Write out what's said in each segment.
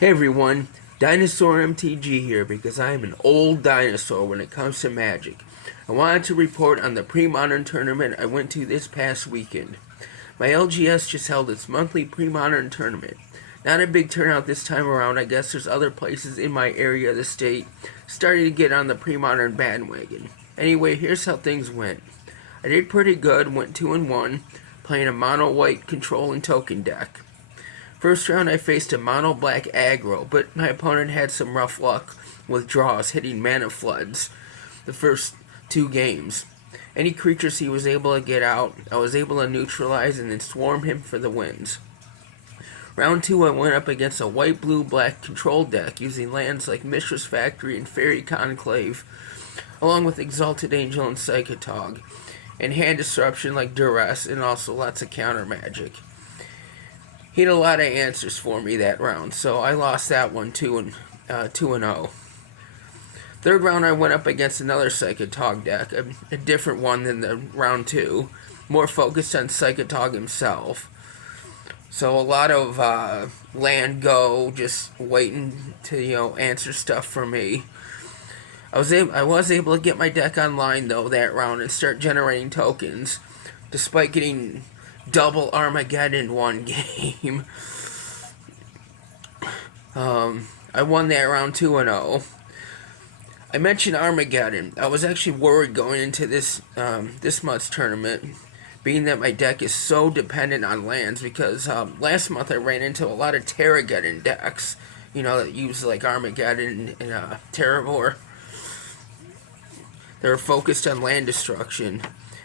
Hey everyone, Dinosaur MTG here because I am an old dinosaur when it comes to Magic. I wanted to report on the Premodern tournament I went to this past weekend. My LGS just held its monthly Premodern tournament. Not a big turnout this time around. I guess there's other places in my area of the state starting to get on the Premodern bandwagon. Anyway, here's how things went. I did pretty good, went 2-1, playing a mono white control and token deck. First round I faced a mono black aggro, but my opponent had some rough luck with draws, hitting mana floods the first two games. Any creatures he was able to get out, I was able to neutralize and then swarm him for the wins. Round 2 I went up against a white-blue-black control deck using lands like Mishra's Factory and Fairy Conclave, along with Exalted Angel and Psychotog, and hand disruption like Duress, and also lots of counter magic. He had a lot of answers for me that round, so I lost that one 2-0. Third round I went up against another Psychotog deck, a different one than the round 2, more focused on Psychotog himself. So a lot of land go, just waiting to answer stuff for me. I was able to get my deck online though that round and start generating tokens, despite getting double Armageddon one game. I won that round 2-0. I mentioned Armageddon. I was actually worried going into this month's tournament, being that my deck is so dependent on lands, because last month I ran into a lot of Terrageddon decks, that use like Armageddon and Terravor. They're focused on land destruction.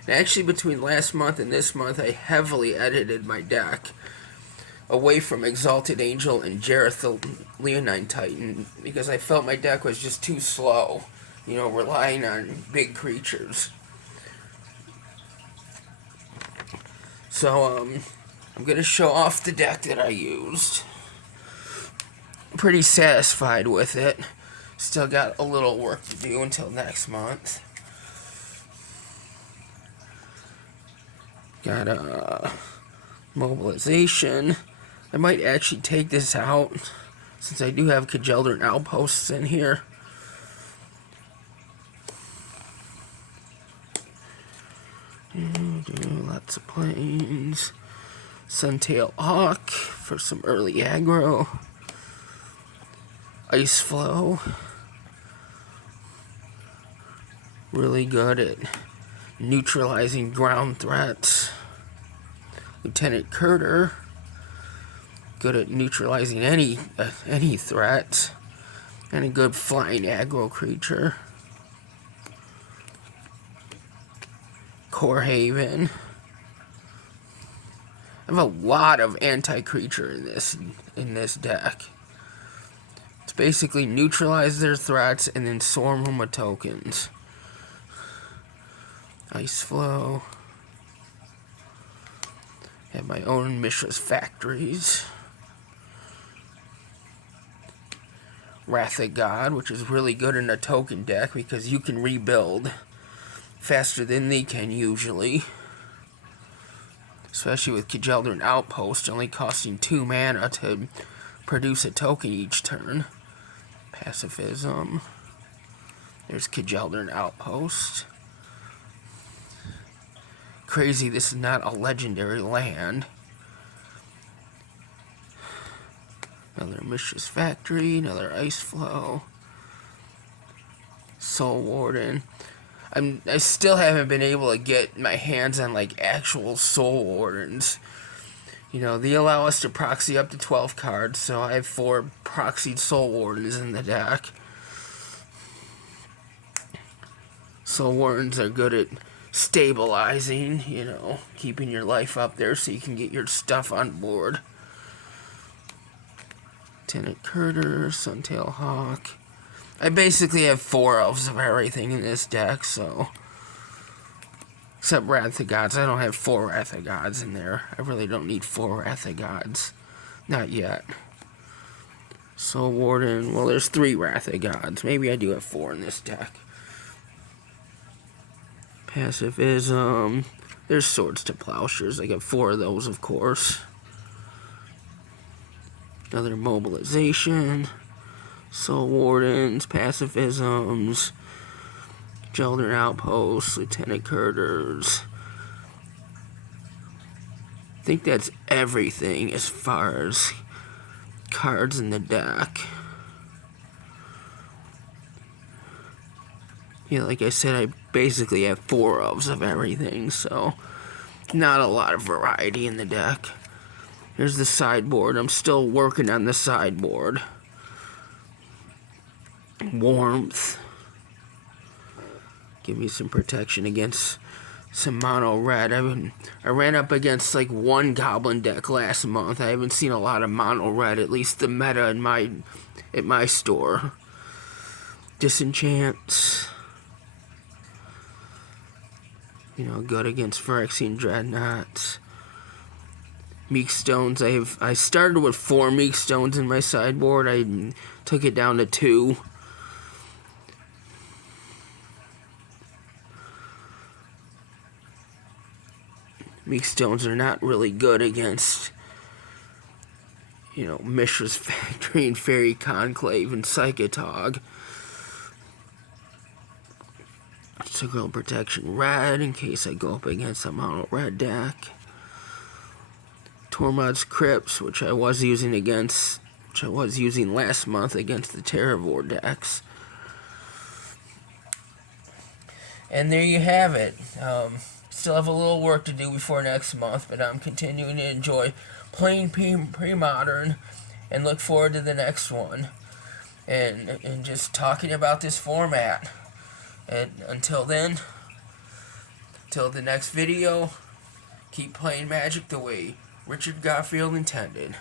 And actually, between last month and this month, I heavily edited my deck away from Exalted Angel and Jareth the Leonine Titan, because I felt my deck was just too slow, relying on big creatures. So, I'm going to show off the deck that I used. I'm pretty satisfied with it. Still got a little work to do until next month. Got a mobilization. I might actually take this out, since I do have Kjeldren Outposts in here. Lots of planes. Suntail Hawk for some early aggro. Ice Flow. Really good at neutralizing ground threats. Lieutenant Curter, good at neutralizing any threat. And a good flying aggro creature. Core Haven. I have a lot of anti-creature in this deck. It's basically neutralize their threats and then swarm them with tokens. Ice Flow. Have my own Mishra's Factories. Wrath of God, which is really good in a token deck because you can rebuild faster than they can usually. Especially with Kjeldren Outpost only costing 2 mana to produce a token each turn. Pacifism. There's Kjeldren Outpost. Crazy, this is not a legendary land. Another Mishra's Factory, another Ice Flow. Soul Warden. I still haven't been able to get my hands on like actual Soul Wardens. They allow us to proxy up to 12 cards, so I have 4 proxied Soul Wardens in the deck. Soul Wardens are good at stabilizing, keeping your life up there so you can get your stuff on board. Lieutenant Curter, Suntail Hawk. I basically have 4 elves of everything in this deck, so. Except Wrath of Gods. I don't have 4 Wrath of Gods in there. I really don't need 4 Wrath of Gods. Not yet. Soul Warden. Well, there's 3 Wrath of Gods. Maybe I do have 4 in this deck. Pacifism. There's Swords to Plowshares. I got 4 of those, of course. Another mobilization. Soul Wardens, pacifisms, Geldern Outposts, Lieutenant Curders. I think that's everything as far as cards in the deck. Yeah, like I said, I basically have 4 ofs of everything, so not a lot of variety in the deck. Here's the sideboard. I'm still working on the sideboard. Warmth. Give me some protection against some mono red. I ran up against like one goblin deck last month. I haven't seen a lot of mono red, at least the meta at my store. Disenchants. You know, good against Phyrexian Dreadnoughts. Meek Stones. I started with 4 Meek Stones in my sideboard. I took it down to 2. Meek Stones are not really good against, you know, Mishra's Factory and Fairy Conclave and Psychotog. Signal Protection Red in case I go up against a mono red deck. Tormod's Crypts, which I was using last month against the Terravore decks. And there you have it. Still have a little work to do before next month, but I'm continuing to enjoy playing Premodern and look forward to the next one. And just talking about this format. And until then, till the next video, keep playing Magic the way Richard Garfield intended.